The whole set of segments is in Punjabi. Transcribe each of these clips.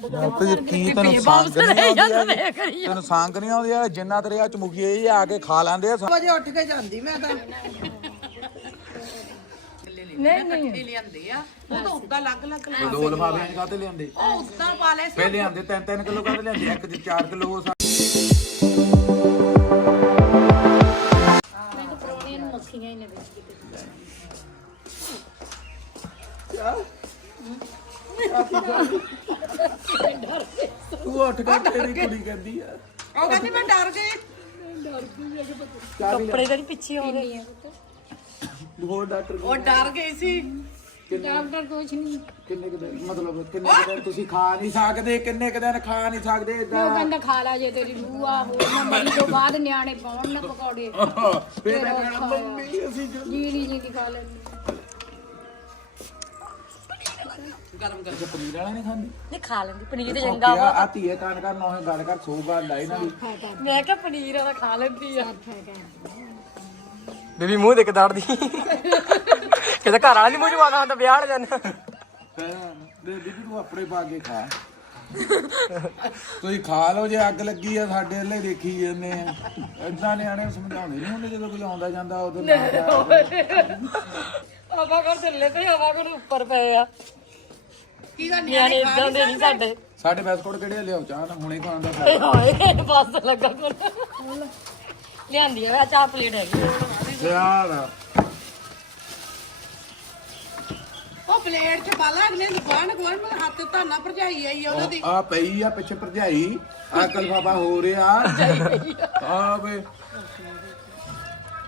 ਤੇ ਕੀ ਤੈਨੂੰ ਸੰਗ ਨਹੀਂ ਆਉਂਦੀ? ਤੈਨੂੰ ਸੰਗ ਨਹੀਂ ਆਉਂਦੀ ਆ ਜਿੰਨਾ ਤੇਰੇ ਆ ਚਮੁਖੀਏ ਇਹ ਆ ਕੇ ਖਾ ਲੈਂਦੇ ਆ। ਵਜੇ ਉੱਠ ਕੇ ਜਾਂਦੀ ਮੈਂ ਤਾਂ। ਨਹੀਂ ਨਹੀਂ। ਲਿਆਂਦੇ ਆ। ਉਹ ਤਾਂ ਉੱਦਾਂ ਅਲੱਗ ਅਲੱਗ ਤੇ ਦੋ ਲਫਾਫੇ ਕਾਤੇ ਲਿਆਂਦੇ ਉਹ ਉੱਦਾਂ ਪਾ ਸੀ। ਪਹਿਲੇ ਆਂਦੇ 3-3 ਕਿਲੋ ਕਾਤੇ ਲਿਆਂਦੇ ਇੱਕ ਚ 4 ਕਿਲੋ ਹੋ। ਤੂੰ ਉੱਠ ਕੇ ਤੇਰੀ ਕੁੜੀ ਕਹਿੰਦੀ ਆ। ਉਹ ਕਹਿੰਦੀ ਮੈਂ ਡਰ ਗਈ। ਕੱਪੜੇ ਤਾਂ ਪਿੱਛੇ ਹੋ ਗਏ ਹੋਰ ਡਾਕਟਰ ਉਹ ਡਰ ਗਈ ਸੀ। ਡਾਕਟਰ ਕੁਛ ਨਹੀਂ ਕਿੰਨੇ ਕੁ ਦਿਨ ਮਤਲਬ ਕਿੰਨੇ ਕੁ ਦਿਨ ਤੁਸੀਂ ਖਾ ਨਹੀਂ ਸਕਦੇ ਕਿੰਨੇ ਕੁ ਦਿਨ ਖਾ ਨਹੀਂ ਸਕਦੇ ਉਹ ਏਦਾਂ ਕਹਿੰਦਾ ਖਾ ਲਾ ਜੇ ਤੇਰੀ ਬੂਆ ਹੋਰ ਨਾ ਮਰੀ ਤੋਂ ਬਾਅਦ ਨਿਆਣੇ ਪਾਉਣ ਨਾ ਪਕੌੜੇ। ਫੇਰ ਮੈਂ ਕਹਿਣਾ ਮੰਮੀ ਅਸੀਂ ਜੋ ਜੀ ਨਹੀਂ ਜੀ ਖਾ ਲੈਂਦੀ। ਗਰਮ ਗਰਮ। ਅੱਛਾ ਪਨੀਰ ਵਾਲਾ ਨਹੀਂ ਖਾਂਦੀ? ਨਹੀਂ ਖਾ ਲੈਂਦੀ। ਪਨੀਰ ਤੇ ਚੰਗਾ ਆ ਧੀਏ ਕਾਨ ਕਰ ਨੋਹੇ ਗੱਲ ਕਰ ਸੋ ਗੱਲ ਆ ਇਹਨਾਂ ਦੀ। ਮੈਂ ਕਿਹਾ ਪਨੀਰ ਵਾਲਾ ਖਾ ਲੈਂਦੀ ਆ। ਬੀਬੀ ਮੂੰਹ ਦੇਖ ਦੜਦੀ ਕਿਤੇ ਘਰ ਵਾਲਾ ਨਹੀਂ ਮੂੰਹ ਜਵਾਨਾ ਹੁੰਦਾ ਵਿਆਹ ਵਾਲੇ ਦਿਨ। ਬੀਬੀ ਤੂੰ ਆਪਣੇ ਪਾ ਕੇ ਖਾ। ਤੁਸੀਂ ਖਾ ਲਓ ਜੇ ਅੱਗ ਲੱਗੀ ਆ ਸਾਡੇ ਵੱਲੇ ਦੇਖੀ ਜਾਂਦੇ ਆ। ਏਦਾਂ ਨਿਆਣੇ ਸਮਝਾਉਂਦੇ ਨਹੀਂ ਹੁੰਦੇ ਜਦੋਂ ਕੋਈ ਆਉਂਦਾ ਜਾਂਦਾ ਉਦੋਂ ਹਵਾ ਕਰ ਥੱਲੇ ਤੇ ਕਰ ਉੱਪਰ ਪਏ ਆ। ਕੀ ਦਾ ਨਿਆਣੇ ਇਦਾਂ ਦੇ ਨਹੀਂ ਸਾਡੇ। ਸਾਡੇ ਬਿਸਕੁਟ ਕਿਹੜੇ ਲਿਆਓ? ਚਾਹ ਨਾ ਹੁਣੇ ਖਾਣ ਦਾ ਏ ਹਾਏ ਬਸ ਲੱਗਾ ਕੋਲ। ਲਿਆਂਦੀ ਆ ਚਾਹ ਪਲੇਟ ਹੈਗੀ ਸਿਆਲ ਉਹ ਪਲੇਟ 'ਚ ਬਾਲਾ ਅਗਲੇ ਦੀ ਬਾਣ ਗੋਣ ਮੈਂ ਹੱਥ ਧਾਨਾ ਭਰਜਾਈ ਆਈ ਆ ਉਹਨਾਂ ਦੀ ਆ ਪਈ ਆ ਪਿੱਛੇ ਭਰਜਾਈ। ਆ ਕਲਫਾਫਾ ਹੋ ਰਿਹਾ। ਆ ਵੇ।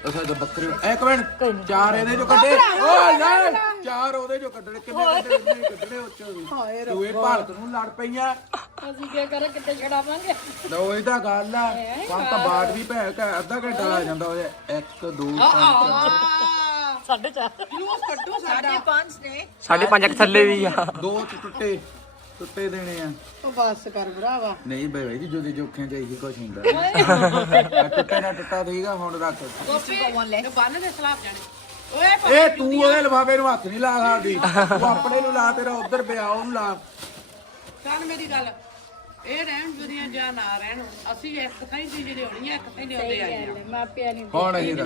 ਅਸਾਂ ਦਾ ਬੱਕਰੇ ਇੱਕ ਮਿੰਟ ਚਾਰ ਇਹਦੇ ਚੋਂ ਕੱਢੇ। ਓ ਯਾਰ ਚਾਰ ਉਹਦੇ ਚੋਂ ਕੱਢਣੇ ਕਿੰਨੇ ਕੱਢਣੇ ਕਿੰਨੇ ਕੱਢਣੇ ਉਹ ਚੋਂ ਵੀ ਤੂੰ ਇਹ ਭਾਰਤ ਨੂੰ ਲੜ ਪਈਆਂ। ਅਸੀਂ ਕੀ ਕਰਾਂ ਕਿੱਥੇ ਛਡਾਵਾਂਗੇ? ਲੋ ਇਹ ਤਾਂ ਗੱਲ ਆ। ਕੰਮ ਤਾਂ ਬਾਟ ਵੀ ਭੈ ਕੇ ਅੱਧਾ ਘੰਟਾ ਆ ਜਾਂਦਾ ਉਹਦੇ। 1 2 ਸਾਢੇ ਚਾਰ। ਜੂਸ ਕੱਢੋ ਸਾਡਾ। ਪੰਜ ਨੇ। ਸਾਡੇ ਪੰਜ ਕੁ ਥੱਲੇ ਵੀ ਆ। ਦੋ ਚ ਟੁੱਟੇ। ਟੁੱਟੇ ਦੇਣੇ ਆ। ਉਹ ਬੱਸ ਕਰ ਭਰਾਵਾ। ਨਹੀਂ ਬਈ ਬਈ ਜੋ ਦੇ ਜੋਖਿਆਂ ਚ ਇਹੀ ਕੁਝ ਹੁੰਦਾ। ਆ ਟੁੱਟੇ ਨਾ ਟੁੱਟਾ ਦੇਗਾ ਹੁਣ ਰੱਖ। ਗੋਪੀ ਇਹ ਬੰਨ ਦੇ ਸਲਾਬ ਜਾਣੇ। ਓਏ ਇਹ ਤੂੰ ਉਹਦੇ ਲਫਾਫੇ ਨੂੰ ਹੱਥ ਨਹੀਂ ਲਾ ਸਕਦੀ। ਤੂੰ ਆਪਣੇ ਨੂੰ ਲਾ ਤੇਰਾ ਉਧਰ ਪਿਆ ਉਹਨੂੰ ਲਾ। ਕੰਨ ਮੇਰੀ ਗੱਲ। ਇਹ ਰਹਿਣ ਦੁਨੀਆ ਜਾਂ ਨਾ ਰਹਿਣ। ਅਸੀਂ ਇੱਕ ਥਾਂ ਹੀ ਚੀਜ਼ ਲਿਆਉਣੀ ਆ ਇੱਕ ਥਾਂ ਹੀ ਲਿਆਉਂਦੇ ਆਏ ਆ। ਮਾਪਿਆਂ ਨਹੀਂ ਹੁਣ ਇਹ ਦਾ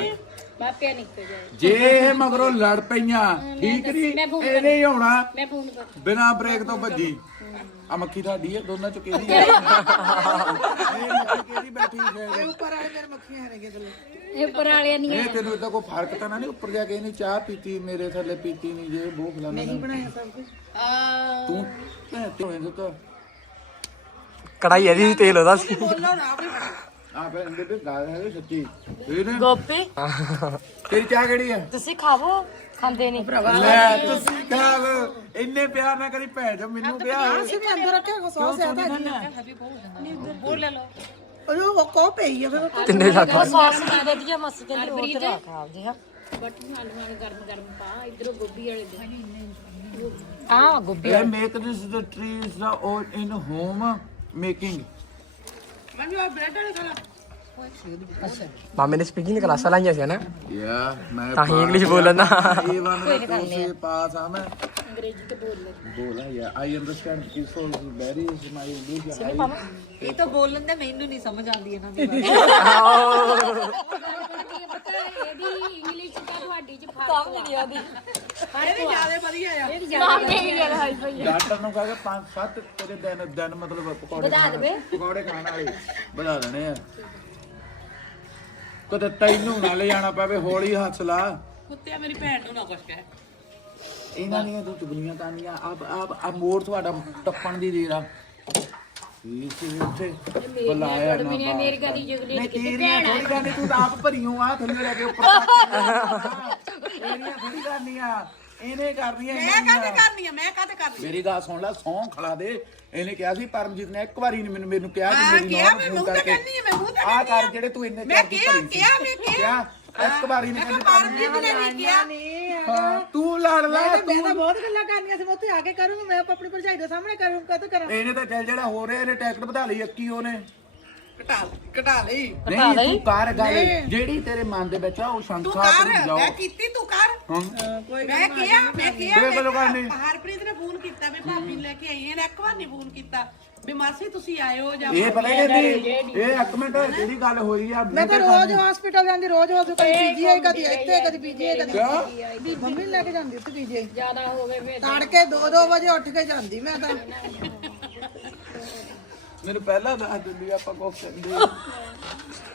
ਮਾਪਿਆਂ ਨਹੀਂ ਤੇ ਜਾਏ। ਜੇ ਇਹ ਮਗਰੋਂ ਲੜ ਪਈਆਂ ਠੀਕ ਨਹੀਂ? ਇਹਨੇ ਹੀ ਹੋਣਾ। ਮੈਂ ਫੋਨ ਕਰ ਬਿਨਾ ਬ੍ਰੇਕ ਤੋਂ ਭੱਜੀ। ਆ ਮੱਖੀ ਤੁਹਾਡੀ ਹੈ ਦੋਨਾਂ ਚ ਕਿਹਦੀ ਹੈ? ਇਹ ਮੱਖੀ ਕਿਹਦੀ ਬੈਠੀ ਹੈ ਉੱਪਰ ਵਾਲੇ ਮੇਰੇ ਮੱਖੀਆਂ ਹਰੇਗੇ ਥੱਲੇ ਇਹ ਉੱਪਰ ਵਾਲਿਆਂ ਨਹੀਂ ਇਹ ਤੈਨੂੰ ਇਦਾਂ ਕੋਈ ਫ਼ਰਕ ਤਾਂ ਨਾ ਨਹੀਂ? ਉੱਪਰ ਜਾ ਕੇ ਇਹਨੇ ਚਾਹ ਪੀਤੀ ਮੇਰੇ ਥੱਲੇ ਪੀਤੀ ਨਹੀਂ ਜੇ ਬੋ ਖਲਾਣਾ ਨਹੀਂ ਬਣਾਇਆ ਸਭ ਕੁਝ ਆ ਤੂੰ ਭੈਣ ਤੇ ਹੋਏ ਤਾਂ। ਕੜਾਈ ਇਹਦੀ ਸੀ, ਤੇਲ ਉਹਦਾ ਸੀ। ਆ ਭੈਣ ਬੇਬੇ ਗੱਲ ਹੈ ਸੱਚੀ। ਇਹਨੇ ਗੋਪੀ। ਤੇਰੀ ਚਾਹ ਕਿਹੜੀ ਹੈ? ਤੁਸੀਂ ਖਾਵੋ ਖਾਂਦੇ ਨਹੀਂ। ਲੈ ਤੁਸੀਂ ਖਾਵ। ਇੰਨੇ ਪਿਆਰ ਨਾ ਕਰੀ ਭੈਣ ਜੋ ਮੈਨੂੰ ਪਿਆਰ ਅਸੀਂ ਵੀ ਅੰਦਰ ਰੱਖਿਆ ਖਸੋਸ ਆ ਬੋਲ ਲੈ ਲਓ। ਉਹ ਕੋ ਪਈ ਆ ਫਿਰ ਤਿੰਨੇ ਲੱਖ? ਉਹ ਸੌਸ ਮੈਂ ਦੇ ਦਿਆ ਮਸੀ ਕਹਿੰਦੀ ਉਹ ਤੇ ਰੱਖ ਆਪਦੇ ਹਾਂ ਬਟਨ ਆਲੂਆਂ ਨੂੰ ਗਰਮ ਗਰਮ ਪਾ ਇਧਰੋਂ ਗੋਭੀ ਵਾਲੇ ਦੇ। ਹਾਂ ਗੋਭੀ ਇਹ ਮੇਕ ਦਿਸ ਦ ਟਰੀਜ਼ ਦਾ ਔਰ ਇਨ ਹੋਮ ਮੇਕਿੰਗ ਮੈਨੂੰ ਆ ਬ੍ਰੈਡ ਵਾਲੇ ਖਾਣਾ ਮਾਮੇ ਨੇ ਸਪੀਕਿੰਗ ਦੀ ਕਲਾਸਾਂ ਲਾਈਆਂ ਸੀ ਨਾ ਯਾ ਮੈਂ ਤਾਂ ਹੀ English ਬੋਲਣਾ। ਇਹ ਵਨ ਦਾ ਕੋਰਸ ਪਾਸ ਆ ਮੈਂ ਅੰਗਰੇਜ਼ੀ ਤੇ ਬੋਲ ਲੈ ਬੋਲਾ ਯਾ ਆਈ ਅੰਡਰਸਟੈਂਡ ਇਸ so very is my English ਇਹ ਤਾਂ ਬੋਲਣ ਦੇ ਮੈਨੂੰ ਨਹੀਂ ਸਮਝ ਆਉਂਦੀ ਇਹਨਾਂ ਦੀ ਇਹਦੀ ਇੰਗਲਿਸ਼ ਤੇ ਤੁਹਾਡੀ ਚ ਫ਼ਰਕ ਸਮਝ ਨਹੀਂ ਆਉਂਦੀ। ਇਹਦੀ ਜ਼ਿਆਦਾ ਵਧੀਆ ਆ। ਇਹਦੀ ਮਾਮੇ ਵੀ ਗੱਲ ਹਾਈ ਪਈ ਡਾਕਟਰ ਨੂੰ ਕਹਾਂਗੇ ਪੰਜ ਸੱਤ ਤੇਰੇ ਦਿਨ ਦਿਨ ਮਤਲਬ ਪਕੌੜੇ ਵਧਾ ਦੇਵੇ। ਪਕੌੜੇ ਖਾਣ ਵਾਲੇ ਵਧਾ ਦੇਣੇ ਆ। ਕਦੇ ਤੈਨੂੰ ਨਾ ਲੈ ਜਾਣਾ ਪਵੇ ਹੌਲੀ ਹੱਥ ਲਾ। ਕੁੱਤਿਆ ਮੇਰੀ ਭੈਣ ਨੂੰ ਨਾ ਕੁਛ ਕਹਿ। ਇਹਨਾਂ ਦੀਆਂ ਤੂੰ ਚੁਗਲੀਆਂ ਕਰਨੀਆਂ। ਆਪ ਆਪ ਆ ਮੋੜ ਤੁਹਾਡਾ ਟੱਪਣ ਦੀ ਦੇਰ ਆ। ਬੁਲਾਇਆ ਨਾ ਮੇਰੀ ਮੇਰੀ ਕਦੀ ਜਗਲੀ ਨਹੀਂ ਤੇਰੀਆਂ ਥੋੜੀ ਕਰਨੀ ਤੂੰ ਤਾਂ ਆਪ ਭਰੀਓ ਆ ਥੱਲੇ ਲੈ ਕੇ ਉੱਪਰ ਤੱਕ ਤੇਰੀਆਂ ਥੋੜੀ ਕਰਨੀਆਂ ਇਹਨੇ ਕਰਨੀਆਂ ਮੈਂ ਇਹਨਾਂ ਕਾਹਤੇ ਦੀਆਂ। ਕਰਨੀ ਆ ਮੈਂ ਕਾਹਤੇ ਕਰਨੀ ਮੇਰੀ ਗੱਲ ਸੁਣ ਲੈ ਸੌਂ ਖਲਾ ਦੇ ਇਹਨੇ ਕਿਹਾ ਸੀ ਪਰਮਜੀਤ ਨੇ ਇੱਕ ਵਾਰੀ ਨਹੀਂ ਮੈਨੂੰ ਮੈਨੂੰ ਕਿਹਾ ਕਿ ਮੇਰੀ ਨੌਂ ਮੈਂ ਨੂੰ ਫੋਨ ਕਰਕੇ ਆ, ਮੈਂ ਕਰ। ਜਿਹੜੇ ਤੂੰ ਇੰਨੇ ਮੈਂ ਚਿਰ ਦੀ ਕਿਹਾ, ਭਰੀ ਸੀ। ਕਿਹਾ, ਮੈਂ ਕਿਹਾ। ਇੱਕ ਵਾਰੀ ਨਹੀਂ ਕਹਿੰਦੀ ਪਰਮਜੀਤ ਨੇ ਨਹੀਂ ਕਿਹਾ ਹਾਂ, ਤੂੰ ਲੜ ਲੈ ਮੈਂ ਤਾਂ ਬਹੁਤ ਗੱਲਾਂ ਕਰਨੀਆਂ ਸੀ ਮੈਂ ਉੱਥੇ ਆ ਕੇ ਕਰੂੰਗਾ ਮੈਂ ਆਪਣੀ ਭਰਜਾਈ ਦੇ ਸਾਹਮਣੇ ਕਰੂੰਗਾ ਕਦ ਕਰਾਂ? ਇਹਨੇ ਤਾਂ ਚੱਲ ਜਿਹੜਾ ਹੋ ਰਿਹਾ ਇਹਨੇ ਟੈਕਟ ਵਧਾ ਲਈ ਅੱਕੀ ਉਹਨੇ। ਘਟਾ ਘਟਾ ਲਈ। ਨਹੀਂ ਤੂੰ ਕਰ ਗੱਲ। ਜਿਹੜੀ ਤੇਰੇ ਮਨ ਦੇ ਵਿੱਚ ਆ ਉਹ ਤੂੰ ਸ਼ੰਕਾ ਕਰ ਤੇ ਜਾਓ। ਮੈਂ ਕੀਤੀ ਤੂੰ ਕਰ। ਹਾਂ। ਮੈਂ ਕਿਹਾ ਮੈਂ ਕਿਹਾ ਫੇਰ ਕਦੋਂ ਕਰਨੀ? ਮੈਂ ਹਰਪ੍ਰੀਤ ਨੇ ਫੋਨ ਕੀਤਾ ਵੀ ਭਾਬੀ ਨੂੰ ਲੈ ਕੇ ਆਈ ਇਹਨੇ ਇੱਕ ਵਾਰ ਨਹੀਂ ਫੋਨ ਕੀਤਾ। ਵੀ ਮਾਸੀ ਤੁਸੀਂ ਆਇਓ ਜਾਂ ਇਹ ਪਤਾ ਕਹਿੰਦੀ? ਇਹ ਇੱਕ ਮਿੰਟ ਜਿਹੜੀ ਗੱਲ ਹੋਈ ਆ? ਮੈਂ ਤਾਂ ਰੋਜ਼ ਹਸਪੀਟਲ ਜਾਂਦੀ ਰੋਜ਼ ਹਸਪੀਟਲ ਕਦੀ ਪੀਜੀਆਈ ਕਦੀ ਇੱਥੇ ਕਦੀ ਪੀਜੀਆਈ ਕਦੀ ਮੰਮੀ ਨੂੰ ਲੈ ਕੇ ਜਾਂਦੀ ਉੱਥੇ ਪੀਜੀਆਈ ਜ਼ਿਆਦਾ ਹੋ ਗਏ ਫੇਰ ਤੜਕੇ 2-2 ਵਜੇ ਉੱਠ ਕੇ ਜਾਂਦੀ ਮੈਂ ਤਾਂ। ਮੈਨੂੰ ਪਹਿਲਾਂ ਦੱਸ ਦਿੰਦੀ ਆਪਾਂ ਕੁਝ ਕਹਿੰਦੇ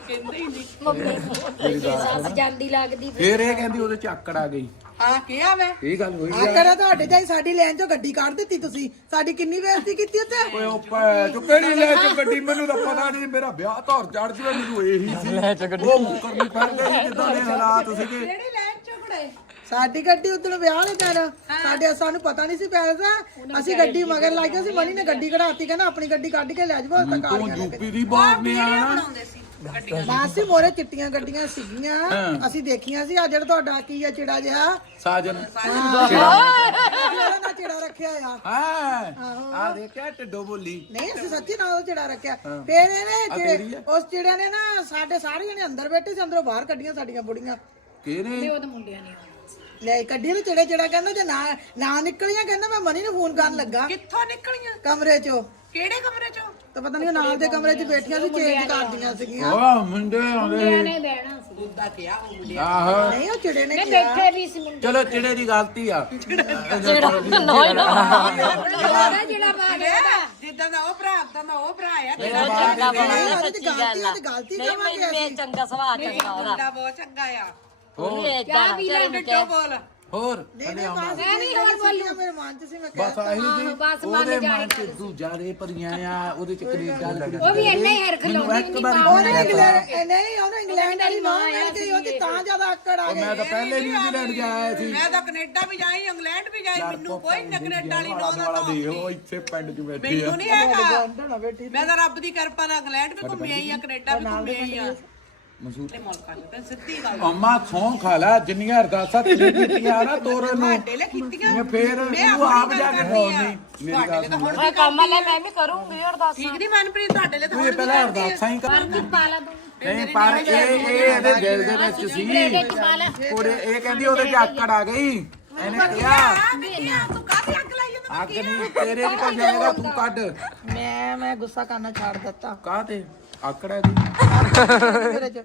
ਕਹਿੰਦੇ ਹੀ ਨਹੀਂ। ਮੰਮੀ ਸੱਸ ਜਾਂਦੀ ਲੱਗਦੀ ਫੇਰ ਇਹ ਕਹਿੰਦੀ ਉਹਦੇ ਚ ਆਕੜ ਆ ਗਈ। ਹਾਂ ਕਿਹਾ ਮੈਂ। ਇਹ ਗੱਲ ਹੋਈ ਆ। ਕਰਾ ਤੁਹਾਡੇ ਜਾਈ ਸਾਡੀ ਲੈਣ ਚੋਂ ਗੱਡੀ ਕੱਢ ਦਿੱਤੀ ਤੁਸੀਂ। ਸਾਡੀ ਕਿੰਨੀ ਬੇਇੱਜ਼ਤੀ ਕੀਤੀ ਉੱਥੇ? ਓਏ ਉੱਪਰ ਤੂੰ ਕਿਹੜੀ ਲੈ ਚ ਗੱਡੀ? ਮੈਨੂੰ ਤਾਂ ਪਤਾ ਨਹੀਂ ਮੇਰਾ ਵਿਆਹ ਧੌਰ ਚੜ ਜਵੇ ਮੈਨੂੰ ਇਹੀ ਸੀ। ਲੈ ਚ ਗੱਡੀ। ਉਹ ਮੁਕਰਨੀ ਪੜ ਗਈ ਜਿੱਦਾਂ ਦੇ ਹਾਲਾਤ ਸੀਗੇ? ਕਿਹੜੀ ਲੈਣ ਚੁਕੜੇ ਸਾਡੀ ਗੱਡੀ ਉਦੋਂ ਵਿਆਹ ਵਾਲੇ ਦਿਨ। ਸਾਡੇ ਸਾਨੂੰ ਪਤਾ ਨਹੀਂ ਸੀ ਪੈਸਾ ਅਸੀਂ ਗੱਡੀ ਮਗਰ ਲੱਗ ਗਏ ਸੀ ਮਨੀ ਨੇ ਗੱਡੀ ਕਢਾਤੀ ਕਹਿੰਦਾ ਆਪਣੀ ਗੱਡੀ ਕੱਢ ਕੇ ਲੈ ਜਾਵੋ ਤਾਂ ਤੂੰ ਕਾਲੀਆਂ ਲੈ ਯੂਪੀ ਦੀ ਬਾਤ ਨਹੀਂ ਆਣਾ ਬਣਾਉਂਦੇ ਸੀ? ਗੱਡੀਆਂ ਮਾਸੀ ਮੋਰੇ ਚਿੱਟੀਆਂ ਗੱਡੀਆਂ ਸੀਗੀਆਂ। ਅਸੀਂ ਦੇਖੀਆਂ ਸੀ ਆ ਜਿਹੜਾ ਤੁਹਾਡਾ ਕੀ ਆ ਚਿੜਾ ਜਿਹਾ? ਸਾਜਨ। ਉਹਦਾ ਨਾ ਚਿੜਾ ਰੱਖਿਆ ਆ। ਹਾਂ। ਆ ਦੇਖਿਆ ਟੱਡੋ ਬੋਲੀ। ਨਹੀਂ ਅਸੀਂ ਸੱਚੀ ਨਾਲ ਉਹ ਚਿੜਾ ਰੱਖਿਆ। ਫੇਰ ਇਹਨੇ ਚਿੜੇ-? ਉਸ ਚਿੜਿਆਂ ਨੇ ਨਾ ਸਾਡੇ ਸਾਰੇ ਜਣੇ ਅੰਦਰ ਬੈਠੇ ਸੀ ਅੰਦਰੋਂ ਬਾਹਰ ਕੱਢੀਆਂ ਸਾਡੀਆਂ ਬੁੜੀਆਂ। ਕਿਹਨੇ? ਉਹ ਤਾਂ ਮੁੰਡਿਆਂ ਨੇ। ਲੈ ਕੱਢੀ ਨੂੰ ਚਿੜੇ ਚਿੜਾ ਕਹਿੰਦਾ ਜੇ ਨਾ ਨਾ ਨਿਕਲੀਆਂ ਕਹਿੰਦਾ ਮੈਂ ਮਨੀ ਨੂੰ ਫੋਨ ਕਰਨ ਲੱਗਾ। ਕਿੱਥੋਂ ਨਿਕਲੀਆਂ? ਕਮਰੇ ਚੋਂ। ਕਿਹੜੇ ਕਮਰੇ ਚੋਂ? ਤਾਂ ਪਤਾ ਨਹੀਂ ਉਹ ਨਾਲ ਦੇ ਕਮਰੇ 'ਚ ਬੈਠੀਆਂ ਸੀ ਚੇਂਜ ਕਰਦੀਆਂ ਸੀਗੀਆਂ। ਓ ਮੁੰਡੇ ਆਉਂਦੇ ਨੇ ਬਹਿਣਾ ਸੀ। ਉਦਾਂ ਕਿਹਾ ਉਹ ਮੁੰਡੇ ਆਹੋ। ਨਹੀਂ ਉਹ ਚਿੜੇ ਨੇ ਮੈਂ ਕਿਹਾ। ਬੈਠੇ ਵੀ ਸੀ ਮੁੰਡੇ। ਚਲੋ ਚਿੜੇ ਦੀ ਗਲਤੀ ਆ। ਜਿਹੜਾ ਜਿਹੜਾ ਬਾਹਰ ਜਿੱਦਾਂ ਦਾ ਉਹ ਭਰਾ ਉਦਾਂ ਦਾ ਉਹ ਭਰਾ ਆ। ਨਹੀਂ, ਉਹਦੀ ਤੇ ਗਲਤੀ ਆ ਤੇ ਗਲਤੀ ਕਰਾਂਗੇ ਅਸੀਂ। ਚੰਗਾ ਸੁਭਾਅ ਚੰਗਾ ਉਹਦਾ। ਮੁੰਡਾ ਬਹੁਤ ਚੰਗਾ ਆ। ਹੋਰ। ਚਾਹ ਪੀ ਲੈ ਡੱਡੋ ਬੋਲ। ਹੋਰ ਨਹੀਂ ਨਹੀਂ ਬਸ ਮੈਂ ਵੀ ਹੋਰ ਬੋਲੂ। ਮੇਰੇ ਮਨ 'ਚ ਸੀ ਮੈਂ ਬਸ ਆਹੀ ਸੀ ਬਸ ਉਹਦੇ ਮਨ ਚ ਦੂਜਾਰੇ ਭਰੀਆਂ ਆ ਉਹਦੇ ਚ ਕੈਨੇਡਾ ਉਹ ਵੀ ਇੰਨਾ ਹੀ ਹਰਖ ਲਾਉਂਦੀ ਇੱਕ ਵਾਰੀ ਉਹਨੇ ਇੰਗਲੈਂਡ ਇਹ ਨਹੀਂ ਉਹਨੇ ਇੰਗਲੈਂਡ ਵਾਲੀ ਮਾਂ ਉਹਦੀ ਤਾਂ ਜ਼ਿਆਦਾ ਆਕੜ ਆ ਉਹ ਗਈ। ਮੈਂ ਤਾਂ ਪਹਿਲੇ ਨਿਊਜ਼ੀਲੈਂਡ ਜਾ ਆਇਆ ਸੀ। ਮੈਂ ਤਾਂ ਕੈਨੇਡਾ ਵੀ ਜਾਈ ਇੰਗਲੈਂਡ ਵੀ ਜਾਈ ਮੈਨੂੰ ਕੋਈ ਕੈਨੇਡਾ ਵਾਲੀ ਨੌ ਦਾ ਵਾਲਾ ਤਾਂ ਦੇਖ ਉਹ ਇੱਥੇ ਪਿੰਡ ਚ ਬੈਠੀ ਆ। ਮੈਨੂੰ ਨਹੀਂ ਹੈਗਾ। ਨਾ ਬੈਠੀ। ਮੈਂ ਤਾਂ ਰੱਬ ਦੀ ਕਿਰਪਾ ਨਾਲ ਇੰਗਲੈਂਡ ਵੀ ਘੁੰਮੀ ਆਈ ਆ ਕੈਨੇਡਾ ਵੀ ਘੁੰਮੀ ਆਈ ਆ। ਮਸੂਦ ਤੇ ਮੁਲਕਾਂ ਚ ਤੇ ਸਿੱਧੀ ਗੱਲ ਅੰਮਾ ਸੌਂ ਖਾ ਲਾ ਜਿੰਨੀਆਂ ਅਰਦਾਸਾਂ ਤੂੰ ਕੀਤੀਆਂ ਨਾ ਤੋਰਨ ਨੂੰ। ਤੁਹਾਡੇ ਲਈ ਕੀਤੀਆਂ ਇਹ ਫੇਰ ਮੈਂ ਤੂੰ ਆਪ ਆਪਣੀ ਜਾ ਗੱਲ ਕੇ ਆ। ਨਹੀਂ ਮੇਰੀ ਤੁਹਾਡੇ ਗੱਲ ਲਈ ਤਾਂ ਹੁਣ ਵੀ ਕੰਮ ਲੈ ਮੈਂ ਵੀ ਕਰੂੰਗੀ ਅਰਦਾਸ। ਠੀਕ ਨਹੀਂ ਮਨਪ੍ਰੀਤ ਤੁਹਾਡੇ ਲਈ ਤਾਂ ਤੂੰ ਹੁਣ ਇਹ ਵੀ ਪਹਿਲਾਂ ਕਰਦੀ ਆ। ਅਰਦਾਸਾਂ ਹੀ ਕਰ। ਪਾਲਾ ਤੂੰ ਨਹੀਂ ਪਰ ਇਹ ਇਹ ਇਹਦੇ ਦਿਲ ਦੇ ਵਿੱਚ ਸੀ। ਕੁੜੇ ਇਹ ਕਹਿੰਦੀ ਉਹਦੇ ਚ ਆਕੜ ਆ ਗਈ। ਇਹਨੇ ਕਿਹਾ ਆ ਤੂੰ ਕਾਹਦੀ ਅੱਗ ਲਾਈ ਜਾਂਦਾ ਅੱਗ ਨਹੀਂ ਤੇਰੇ ਵੀ ਤਾਂ ਜਾਏਗਾ ਤੂੰ ਕੱਢ। ਮੈਂ ਮੈਂ ਗੁੱਸਾ ਕਰਨਾ ਛੱਡ ਦਿੱਤਾ। ਕਾਹ ਤੇ ਆਕੜ ਮੇਰੇ 'ਚ